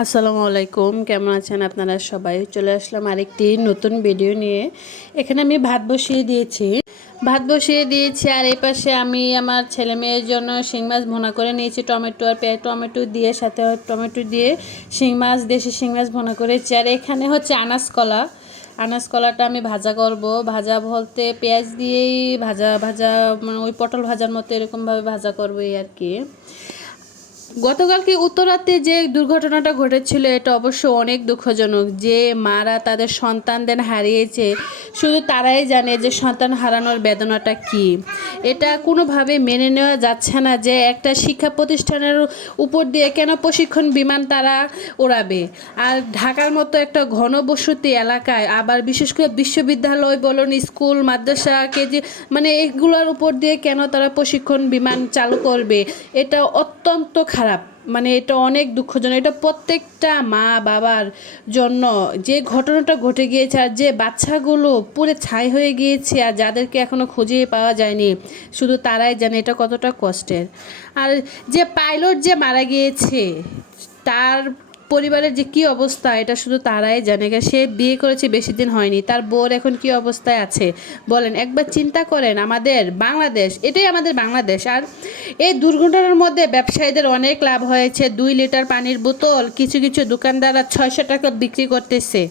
আসসালামু আলাইকুম, কেমন আছেন আপনারা সবাই? চলে আসলাম আরেকটি নতুন ভিডিও নিয়ে। এখানে আমি ভাত বসিয়ে দিয়েছি আর এই পাশে আমি আমার ছেলে মেয়ের জন্য শিং মাছ ভুনা করে নিয়েছি। টমেটো আর টমেটো দিয়ে সাথে টমেটো দিয়ে দেশি শিং মাছ ভুনা করেছি। আর এখানে হচ্ছে আনাস কলাটা আমি ভাজা করব। ভাজা বলতে পেঁয়াজ দিয়েই ভাজা ভাজা, মানে ওই পটল ভাজার মতো এরকমভাবে ভাজা করবো এই আর কি। গতকালকে উত্তরাতে যে দুর্ঘটনাটা ঘটেছিল এটা অবশ্য অনেক দুঃখজনক। যে মারা তাদের সন্তানদের হারিয়েছে শুধু তারাই জানে যে সন্তান হারানোর বেদনাটা কি। এটা কোনোভাবে মেনে নেওয়া যাচ্ছে না যে একটা শিক্ষা প্রতিষ্ঠানের উপর দিয়ে কেন প্রশিক্ষণ বিমান তারা ওড়াবে। আর ঢাকার মতো একটা ঘনবসতি এলাকায়, আবার বিশেষ করে বিশ্ববিদ্যালয় বলুন, স্কুল মাদ্রাসা কেজি, মানে এগুলোর উপর দিয়ে কেন তারা প্রশিক্ষণ বিমান চালু করবে? এটা অত্যন্ত খারাপ, মানে এটা অনেক দুঃখজনক। এটা প্রত্যেকটা মা বাবার জন্য। যে ঘটনাটা ঘটে গিয়েছে আর যে বাচ্চাগুলো পুরো ছাই হয়ে গিয়েছে আর যাদেরকে এখনও খুঁজে পাওয়া যায়নি, শুধু তারাই জানে এটা কতটা কষ্টের। আর যে পাইলট যে মারা গিয়েছে তার পরিবারের যে কী অবস্থা এটা শুধু তারাই জানে। সে বিয়ে করেছে, বেশি দিন হয়নি, তার বোর এখন কী অবস্থায় আছে বলেন। একবার চিন্তা করেন, আমাদের বাংলাদেশ, এটাই আমাদের বাংলাদেশ। আর এই দুর্ঘটনার মধ্যে ব্যবসায়ীদের অনেক লাভ হয়েছে। 2 লিটার পানির বোতল কিছু কিছু দোকানদাররা 600 টাকা বিক্রি করতেছে।